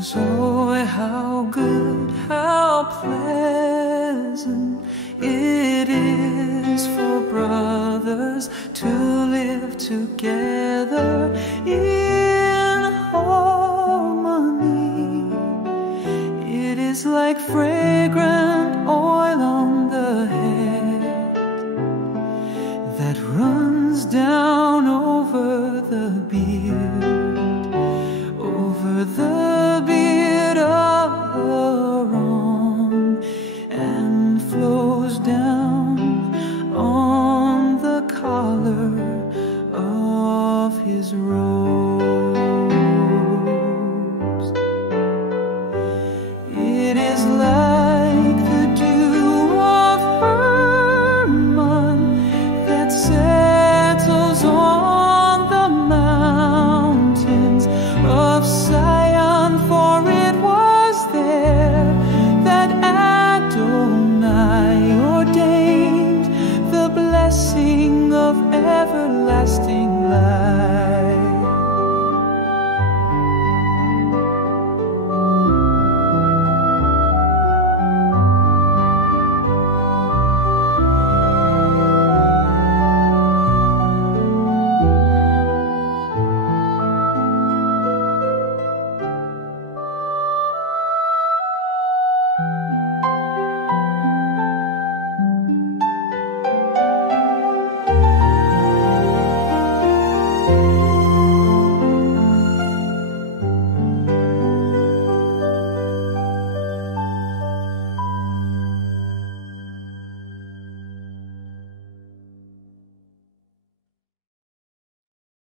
Joy, how good, how pleasant it is for brothers to live together in harmony. It is like fragrant oil on the head that runs down over the beard.